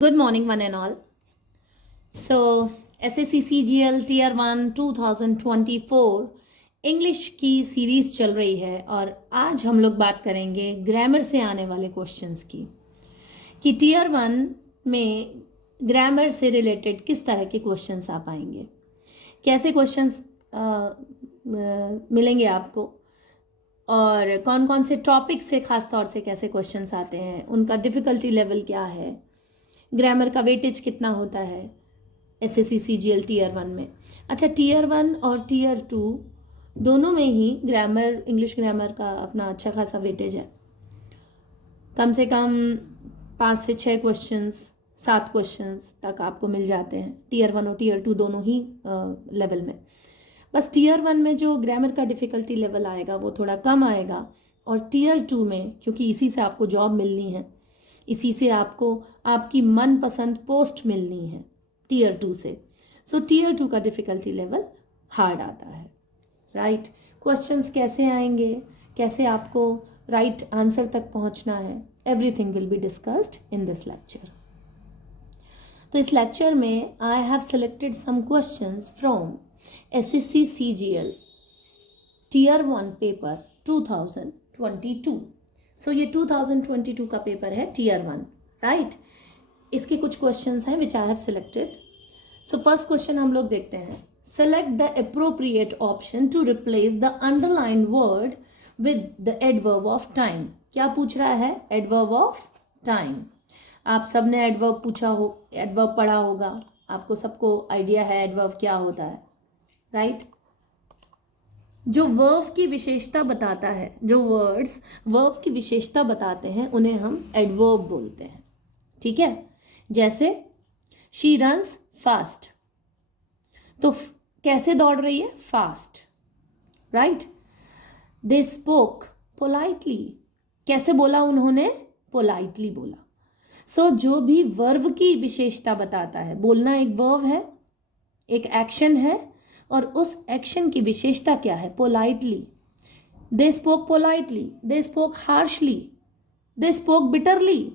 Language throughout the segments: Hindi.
Good morning, one and all. So, SSC CGL Tier 1 2024 English की सीरीज़ चल रही है और आज हम लोग बात करेंगे ग्रामर से आने वाले क्वेश्चंस की कि टीयर 1 में ग्रामर से रिलेटेड किस तरह के क्वेश्चंस आ पाएंगे, कैसे क्वेश्चंस मिलेंगे आपको और कौन कौन से टॉपिक से ख़ास तौर से कैसे क्वेश्चंस आते हैं, उनका डिफ़िकल्टी लेवल क्या है, ग्रामर का वेटेज कितना होता है एसएससी सीजीएल टीयर 1 में। अच्छा, टीयर 1 और टीयर 2 दोनों में ही ग्रामर, इंग्लिश ग्रामर का अपना अच्छा खासा वेटेज है। कम से कम 5 से 6 क्वेश्चंस, 7 क्वेश्चंस तक आपको मिल जाते हैं टीयर 1 और टीयर 2 दोनों ही लेवल में। बस टीयर 1 में जो ग्रामर का डिफ़िकल्टी लेवल आएगा वो थोड़ा कम आएगा और टीयर 2 में, क्योंकि इसी से आपको जॉब मिलनी है, इसी से आपको आपकी मनपसंद पोस्ट मिलनी है टीयर 2 से, सो टीयर 2 का डिफ़िकल्टी लेवल हार्ड आता है। राइट, क्वेश्चंस कैसे आएंगे, कैसे आपको राइट आंसर तक पहुंचना है, everything will be discussed in this lecture. तो इस लेक्चर में I have selected some questions from SSC CGL tier 1 paper 2022। So ये 2022 का पेपर है टीयर 1, राइट। इसके कुछ क्वेश्चंस हैं which I have selected. So first question हम लोग देखते हैं। Select the appropriate option to replace the underline word with the adverb of time. क्या पूछ रहा है? Adverb of time. आप सबने एडवर्ब एडवर्ब पढ़ा होगा, आपको सबको आइडिया है एडवर्ब क्या होता है, राइट। जो वर्ब की विशेषता बताता है, जो वर्ड्स वर्ब की विशेषता बताते हैं, उन्हें हम एडवर्ब बोलते हैं, ठीक है। जैसे शी रन्स फास्ट, तो कैसे दौड़ रही है? Fast, right. They spoke politely, कैसे बोला उन्होंने? पोलाइटली बोला। सो जो भी वर्ब की विशेषता बताता है, बोलना एक वर्ब है, एक एक्शन है, और उस एक्शन की विशेषता क्या है? Politely. They spoke politely, they spoke harshly, they spoke bitterly,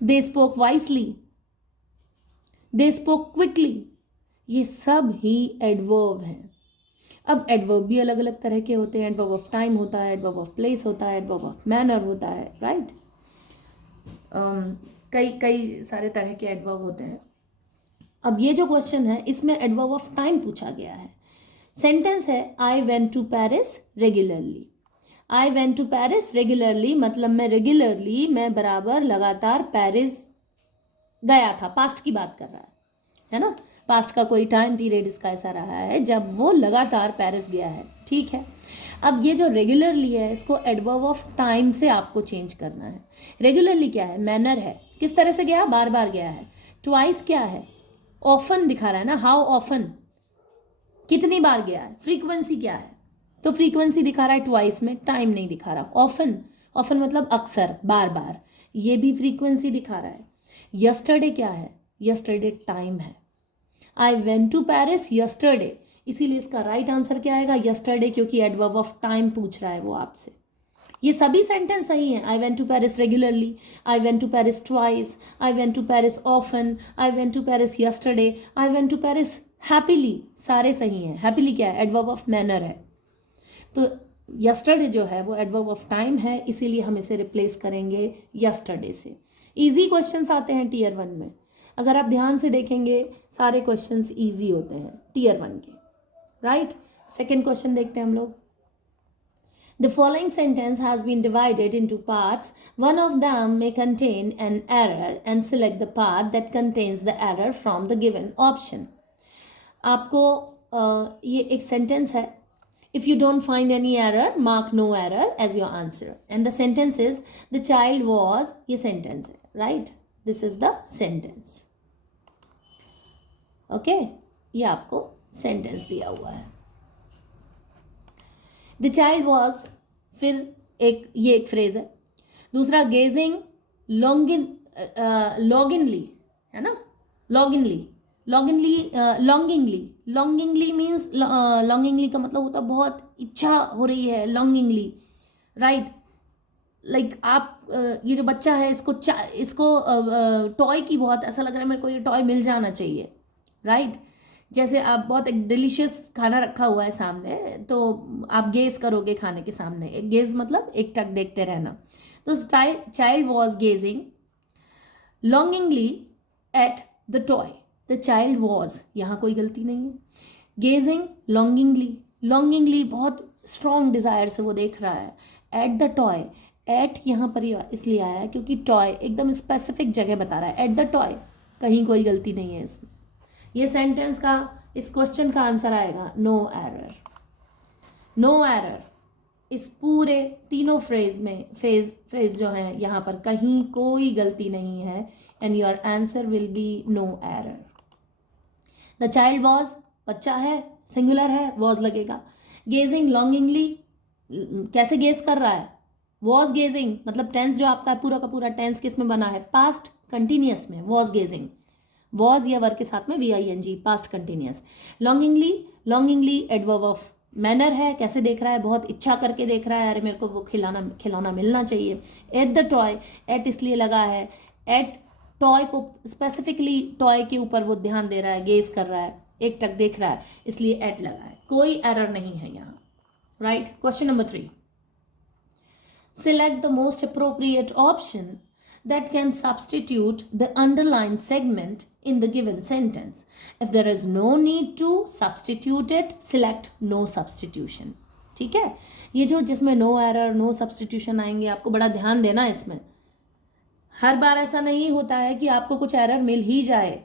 they spoke wisely, they spoke quickly. ये सब ही एडवर्ब हैं। अब एडवर्ब भी अलग अलग तरह के होते हैं। एडवर्ब ऑफ टाइम होता है, एडवर्ब ऑफ प्लेस होता है, एडवर्ब ऑफ मैनर होता है, राइट। कई सारे तरह के एडवर्ब होते हैं। अब ये जो क्वेश्चन है, इसमें एडवर्ब ऑफ टाइम पूछा गया है। सेंटेंस है I went to Paris regularly. I went to Paris regularly मतलब मैं बराबर लगातार पेरिस गया था। पास्ट की बात कर रहा है ना। पास्ट का कोई टाइम पीरियड इसका ऐसा रहा है जब वो लगातार पेरिस गया है, ठीक है। अब ये जो रेगुलरली है, इसको एडवर्ब ऑफ टाइम से आपको चेंज करना है। रेगुलरली क्या है? मैनर है, किस तरह से गया? बार बार गया है। ट्वाइस क्या है? ऑफन दिखा रहा है ना, हाउ ऑफन, कितनी बार गया है। फ्रीक्वेंसी क्या है? तो फ्रीक्वेंसी दिखा रहा है ट्वाइस में, टाइम नहीं दिखा रहा। ऑफन, ऑफन मतलब अक्सर, बार बार, ये भी फ्रीक्वेंसी दिखा रहा है। यस्टरडे क्या है? यस्टरडे टाइम है। I went to Paris yesterday, इसीलिए इसका राइट आंसर क्या आएगा? यस्टरडे, क्योंकि एडवर्ब ऑफ टाइम पूछ रहा है वो आपसे। ये सभी सेंटेंस सही हैं। I went to Paris regularly, I went to Paris twice, I went to Paris often, I went to Paris yesterday, I went to Paris happily, सारे सही हैं। हैप्पीली क्या है? एडवर्ब ऑफ मैनर है। तो यस्टरडे जो है वो एडवर्ब ऑफ टाइम है, इसीलिए हम इसे रिप्लेस करेंगे यस्टरडे से। इजी क्वेश्चंस आते हैं टीयर 1 में। अगर आप ध्यान से देखेंगे, सारे क्वेश्चंस इजी होते हैं टीयर 1 के, राइट। सेकेंड क्वेश्चन देखते हैं हम लोग। The following sentence has been divided into parts. One of them may contain an error and select the part that contains the error from the given option. आपको ये एक sentence है. If you don't find any error, mark no error as your answer. And the sentence is the child was, ये sentence है, right? This is the sentence. Okay? ये आपको sentence दिया हुआ है। द चाइल्ड वॉज, फिर ये एक फ्रेज है। दूसरा गेजिंग लॉगिनली, है ना, लॉन्गिंगली मीन्स, लॉन्गिंगली का मतलब होता है बहुत इच्छा हो रही है, लॉन्गिंगली, राइट। लाइक आप ये जो बच्चा है इसको टॉय की बहुत ऐसा लग रहा है मेरे को ये टॉय मिल जाना चाहिए, राइट। जैसे आप बहुत एक डिलीशियस खाना रखा हुआ है सामने, तो आप गेज करोगे खाने के सामने, एक गेज मतलब एक टक देखते रहना। तो child was gazing longingly at the toy. The child was, यहाँ कोई गलती नहीं है। गेजिंग लॉन्गिंगली बहुत स्ट्रॉन्ग डिज़ायर से वो देख रहा है। एट द टॉय, एट यहाँ पर इसलिए आया है क्योंकि टॉय एकदम स्पेसिफिक जगह बता रहा है। एट द टॉय, कहीं कोई गलती नहीं है इसमें। ये सेंटेंस का, इस क्वेश्चन का आंसर आएगा नो एरर। नो एरर इस पूरे तीनों फ्रेज जो है यहाँ पर कहीं कोई गलती नहीं है, and your answer will be no error. The child was, बच्चा है, सिंगुलर है, वॉज लगेगा। गेजिंग लॉन्गिंगली, कैसे गेज कर रहा है, वॉज गेजिंग, मतलब टेंस जो आपका पूरा का पूरा टेंस किस में बना है, पास्ट कंटिन्यूअस में, वॉज गेजिंग। वॉज या वर्ब के साथ में VING, past continuous. Longingly adverb of manner है, कैसे देख रहा है, बहुत इच्छा करके देख रहा है, अरे मेरे को वो खिलौना मिलना चाहिए। एट द टॉय, एट इसलिए लगा है, एट टॉय को स्पेसिफिकली टॉय के ऊपर वो ध्यान दे रहा है, गेज कर रहा है, एक टक देख रहा है, इसलिए एट लगा है। कोई एरर नहीं है यहाँ, right. Question number 3, select the most appropriate option that can substitute the underlined segment in the given sentence. If there is no need to substitute it, select no substitution. ठीक है, ये जो जिसमें नो एरर नो सब्सटीट्यूशन आएंगे, आपको बड़ा ध्यान देना है इसमें। हर बार ऐसा नहीं होता है कि आपको कुछ एरर मिल ही जाए,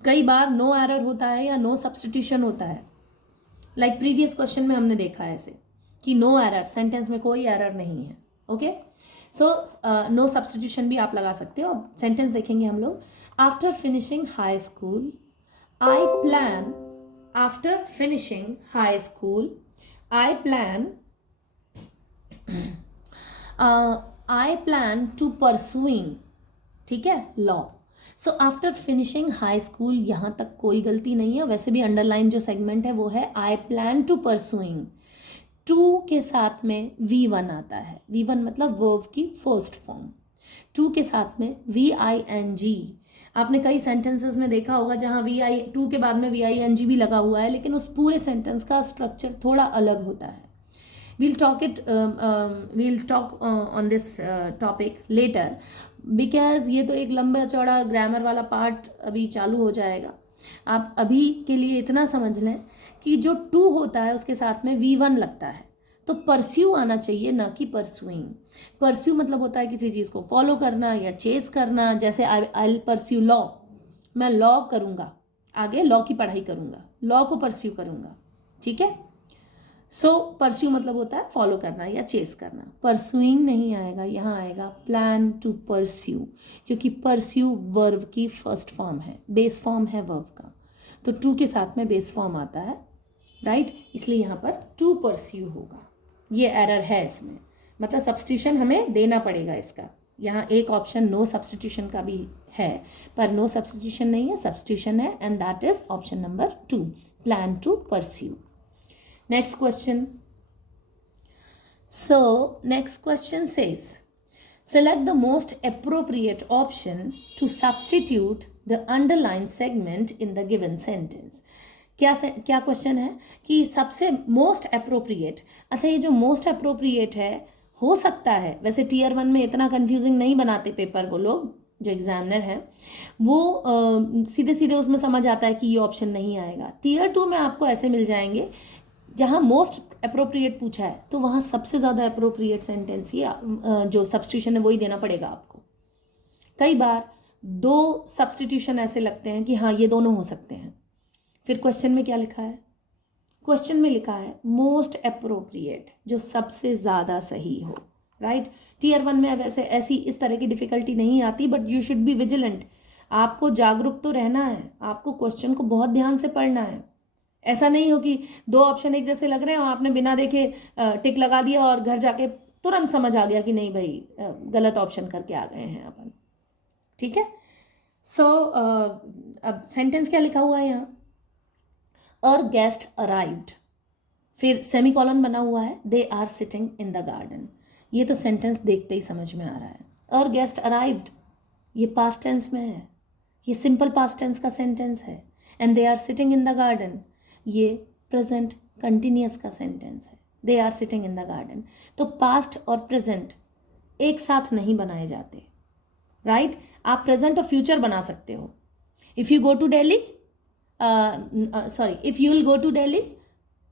कई बार नो एरर होता है या नो सब्सटीट्यूशन होता है। लाइक प्रीवियस क्वेश्चन में हमने देखा है ऐसे कि नो एरर, सेंटेंस में कोई एरर नहीं है। ओके, सो नो सब्सटीट्यूशन भी आप लगा सकते हो। सेंटेंस देखेंगे हम लोग। After finishing high school I plan, after finishing high school I plan to pursuing, ठीक है, law. So after finishing high school, यहाँ तक कोई गलती नहीं है। वैसे भी अंडरलाइन जो सेगमेंट है वो है I plan to pursuing. To के साथ में V1 आता है, V1 मतलब वर्ब की फर्स्ट फॉर्म। टू के साथ में VING, आपने कई सेंटेंसेस में देखा होगा जहाँ टू के बाद में VING भी लगा हुआ है, लेकिन उस पूरे सेंटेंस का स्ट्रक्चर थोड़ा अलग होता है। we'll talk on this topic later, because ये तो एक लंबा चौड़ा ग्रामर वाला पार्ट अभी चालू हो जाएगा। आप अभी के लिए इतना समझ लें कि जो टू होता है उसके साथ में V1 लगता है, तो परस्यू आना चाहिए, ना कि परस्यूइंग। परस्यू मतलब होता है किसी चीज़ को फॉलो करना या चेस करना। जैसे आई परस्यू लॉ, मैं लॉ करूँगा, आगे लॉ की पढ़ाई करूँगा, लॉ को परस्यू करूँगा, ठीक है। सो परस्यू मतलब होता है फॉलो करना या चेस करना। परस्यूइंग नहीं आएगा, यहाँ आएगा प्लान टू परस्यू, क्योंकि परस्यू वर्ब की फर्स्ट फॉर्म है, बेस फॉर्म है वर्ब का, तो टू के साथ में बेस फॉर्म आता है, राइट। इसलिए यहाँ पर टू परस्यू होगा। ये एरर है इसमें, मतलब सब्स्टिट्यूशन हमें देना पड़ेगा इसका। यहाँ एक ऑप्शन नो सब्स्टिट्यूशन का भी है, पर नो सब्स्टिट्यूशन नहीं है, सब्स्टिट्यूशन है, and that is option number 2, plan to pursue. Next question. So, next question says, select the most appropriate option to substitute the underlined segment in the given sentence. क्या क्वेश्चन है कि सबसे मोस्ट अप्रोप्रिएट। अच्छा, ये जो मोस्ट अप्रोप्रिएट है, हो सकता है वैसे टीयर 1 में इतना कंफ्यूजिंग नहीं बनाते पेपर वो लोग, जो एग्जामिनर हैं वो सीधे सीधे उसमें समझ आता है कि ये ऑप्शन नहीं आएगा। टीयर 2 में आपको ऐसे मिल जाएंगे जहाँ मोस्ट अप्रोप्रिएट पूछा है, तो वहाँ सबसे ज़्यादा अप्रोप्रिएट सेंटेंस या जो सब्स्टिट्यूशन है वही देना पड़ेगा आपको। कई बार 2 सब्स्टिट्यूशन ऐसे लगते हैं कि हाँ ये दोनों हो सकते हैं। फिर क्वेश्चन में क्या लिखा है, क्वेश्चन में लिखा है मोस्ट अप्रोप्रिएट, जो सबसे ज़्यादा सही हो, राइट। टीयर 1 में वैसे ऐसी इस तरह की डिफ़िकल्टी नहीं आती, but you should be vigilant. आपको जागरूक तो रहना है, आपको क्वेश्चन को बहुत ध्यान से पढ़ना है। ऐसा नहीं हो कि 2 ऑप्शन एक जैसे लग रहे हैं और आपने बिना देखे टिक लगा दिया और घर जाके तुरंत समझ आ गया कि नहीं भाई गलत ऑप्शन करके आ गए हैं अपन, ठीक है। सो अब सेंटेंस क्या लिखा हुआ है यहाँ, और गेस्ट अराइव्ड, फिर सेमीकोलन बना हुआ है, they are sitting in the garden. ये तो सेंटेंस देखते ही समझ में आ रहा है। और गेस्ट अराइव्ड, ये पास्ट टेंस में है, ये सिंपल पास्ट टेंस का सेंटेंस है। And they are sitting in the garden, ये प्रेजेंट कंटिन्यूअस का सेंटेंस है। They are sitting in the garden. तो पास्ट और प्रेजेंट एक साथ नहीं बनाए जाते, राइट? आप प्रेजेंट और फ्यूचर बना सकते हो। If you go to Delhi, if you will go to Delhi,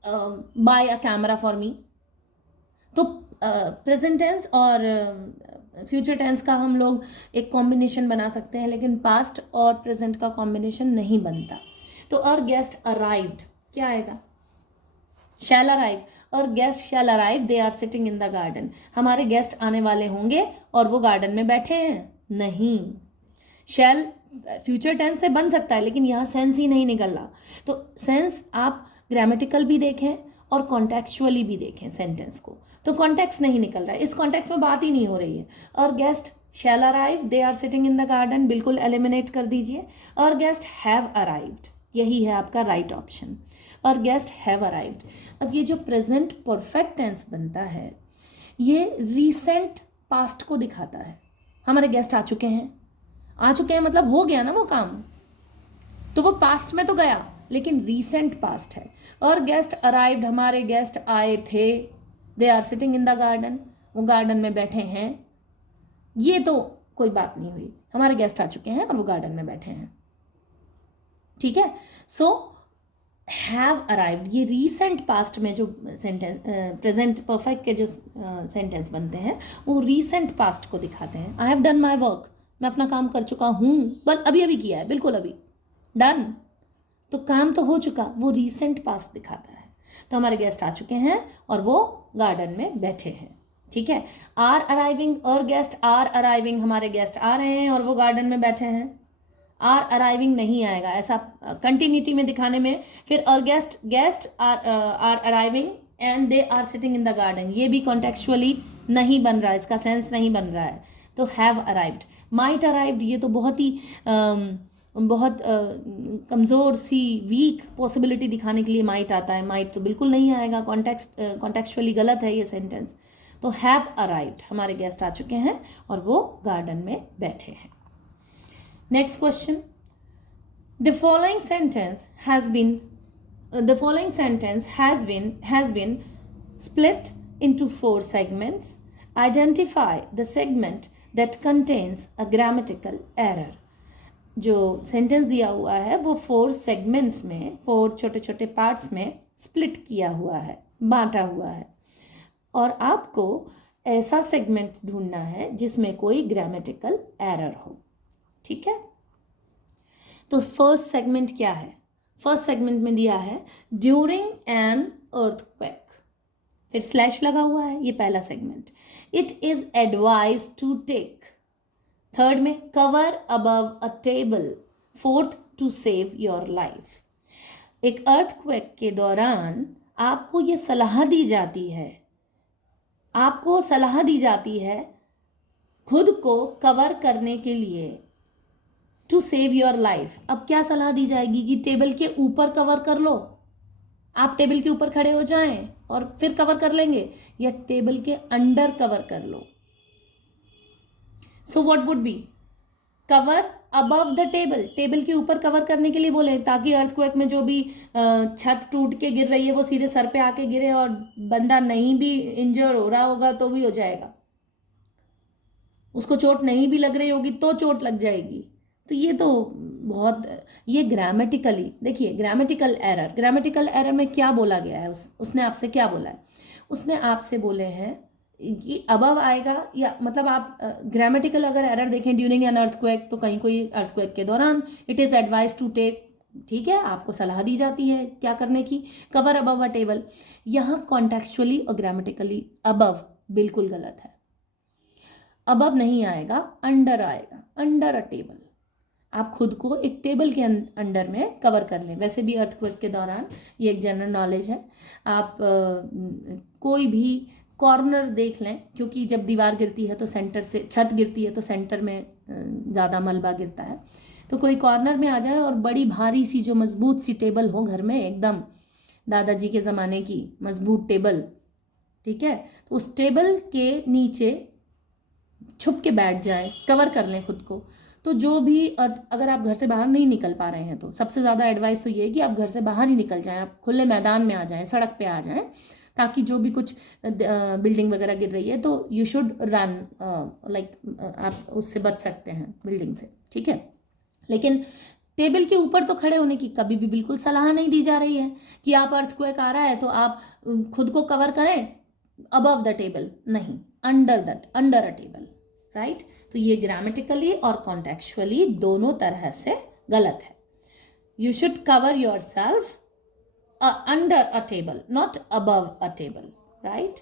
buy a camera for me. तो प्रेजेंट टेंस और फ्यूचर टेंस का हम लोग एक कॉम्बिनेशन बना सकते हैं, लेकिन पास्ट और प्रेजेंट का कॉम्बिनेशन नहीं बनता। तो और गेस्ट अराइव्ड क्या आएगा? Shall arrive. और guest shall arrive, they are sitting in the garden. हमारे गेस्ट आने वाले होंगे और वो गार्डन में बैठे हैं? नहीं। शैल फ्यूचर टेंस से बन सकता है, लेकिन यहाँ सेंस ही नहीं निकल रहा। तो सेंस आप ग्रामेटिकल भी देखें और कॉन्टेक्चुअली भी देखें सेंटेंस को, तो कॉन्टेक्स्ट नहीं निकल रहा है, इस कॉन्टेक्स्ट में बात ही नहीं हो रही है। और guest shall arrive, they are sitting in the garden, बिल्कुल एलिमिनेट कर दीजिए। और गेस्ट हैव अराइव्ड, यही है आपका राइट ऑप्शन। और गेस्ट हैव अराइव्ड। अब ये जो प्रेजेंट परफेक्ट टेंस बनता है, ये रीसेंट पास्ट को दिखाता है। हमारे गेस्ट आ चुके हैं, आ चुके हैं मतलब हो गया ना वो काम, तो वो पास्ट में तो गया, लेकिन रीसेंट पास्ट है। और गेस्ट अराइव्ड, हमारे गेस्ट आए थे, they are sitting in the garden, वो गार्डन में बैठे हैं। ये तो कोई बात नहीं हुई, हमारे गेस्ट आ चुके हैं और वो गार्डन में बैठे हैं, ठीक है। सो हैव अराइव्ड, ये रीसेंट पास्ट में जो सेंटेंस, प्रेजेंट परफेक्ट के जो सेंटेंस बनते हैं, वो रीसेंट पास्ट को दिखाते हैं। I have done my work, मैं अपना काम कर चुका हूँ, बस अभी अभी किया है, बिल्कुल अभी डन, तो काम तो हो चुका, वो रीसेंट पास्ट दिखाता है। तो हमारे गेस्ट आ चुके हैं और वो गार्डन में बैठे हैं, ठीक है। आर अराइविंग और गेस्ट आर अराइविंग, हमारे गेस्ट आ रहे हैं और वो गार्डन में बैठे हैं। आर अराइविंग नहीं आएगा ऐसा कंटिन्यूटी में दिखाने में। फिर और guest are arriving and they are sitting in the garden, ये भी कॉन्टेक्चुअली नहीं बन रहा है, इसका सेंस नहीं बन रहा है। तो हैव अराइव्ड। माइट अराइव्ड, ये तो बहुत ही कमज़ोर सी वीक पॉसिबिलिटी दिखाने के लिए माइट आता है। माइट तो बिल्कुल नहीं आएगा, कॉन्टेक्चुअली गलत है ये सेंटेंस। तो हैव अराइव्ड, हमारे गेस्ट आ चुके हैं और वो गार्डन में बैठे हैं। Next question. The following sentence has been split into 4 segments. Identify the segment that contains a grammatical error. जो सेंटेंस दिया हुआ है वो 4 सेगमेंट्स में, 4 छोटे छोटे पार्ट्स में स्प्लिट किया हुआ है, बांटा हुआ है, और आपको ऐसा सेगमेंट ढूंढना है जिसमें कोई ग्रामेटिकल एरर हो, ठीक है। तो फर्स्ट सेगमेंट क्या है? फर्स्ट सेगमेंट में दिया है ड्यूरिंग एन अर्थक्वेक, फिर स्लैश लगा हुआ है, ये पहला segment. It is advise to take, third में cover above a table, fourth to save your life. एक अर्थक्वेक के दौरान आपको ये सलाह दी जाती है, आपको सलाह दी जाती है खुद को कवर करने के लिए, टू सेव योर लाइफ। अब क्या सलाह दी जाएगी कि टेबल के ऊपर कवर कर लो, आप टेबल के ऊपर खड़े हो जाएं और फिर कवर कर लेंगे, या टेबल के अंडर कवर कर लो। So what would be? Cover above the table, table के ऊपर कवर करने के लिए बोले, ताकि अर्थक्वेक में जो भी छत टूट के गिर रही है वो सीधे सर पे आके गिरे और बंदा नहीं भी इंजर हो रहा होगा तो भी हो जाएगा, उसको चोट नहीं भी लग रही होगी तो चोट लग जाएगी। तो ये तो बहुत, ये ग्रामेटिकली देखिए, ग्रामेटिकल एरर में क्या बोला गया है, उसने आपसे क्या बोला है? उसने आपसे बोले हैं कि अबव आएगा, या मतलब आप ग्रामेटिकल अगर एरर देखें ड्यूरिंग एन अर्थक्वेक, तो कहीं कोई अर्थक्वेक के दौरान। It is advise to take, ठीक है, आपको सलाह दी जाती है क्या करने की, कवर अबव अ टेबल। यहाँ कॉन्टेक्चुअली और ग्रामेटिकली अबव बिल्कुल गलत है, अबव नहीं आएगा, अंडर आएगा, अंडर अ टेबल। आप खुद को एक टेबल के अंडर में कवर कर लें। वैसे भी अर्थक्वेक के दौरान, ये एक जनरल नॉलेज है, आप कोई भी कॉर्नर देख लें, क्योंकि जब दीवार गिरती है तो सेंटर से, छत गिरती है तो सेंटर में ज़्यादा मलबा गिरता है। तो कोई कॉर्नर में आ जाए और बड़ी भारी सी जो मजबूत सी टेबल हो घर में, एकदम दादाजी के ज़माने की मजबूत टेबल, ठीक है, तो उस टेबल के नीचे छुप के बैठ जाएं, कवर कर लें खुद को। तो जो भी, और अगर आप घर से बाहर नहीं निकल पा रहे हैं तो सबसे ज़्यादा एडवाइस तो ये है कि आप घर से बाहर ही निकल जाएं, आप खुले मैदान में आ जाएं, सड़क पे आ जाएं, ताकि जो भी कुछ बिल्डिंग वगैरह गिर रही है तो यू शुड रन, लाइक आप उससे बच सकते हैं बिल्डिंग से, ठीक है। लेकिन टेबल के ऊपर तो खड़े होने की कभी भी बिल्कुल सलाह नहीं दी जा रही है कि आप अर्थक्वेक आ रहा है तो आप खुद को कवर करें अबव द टेबल, नहीं, अंडर अ टेबल, राइट। तो ये ग्रामेटिकली और कॉन्टेक्चुअली दोनों तरह से गलत है। You should cover your self under a table, not above a table, right.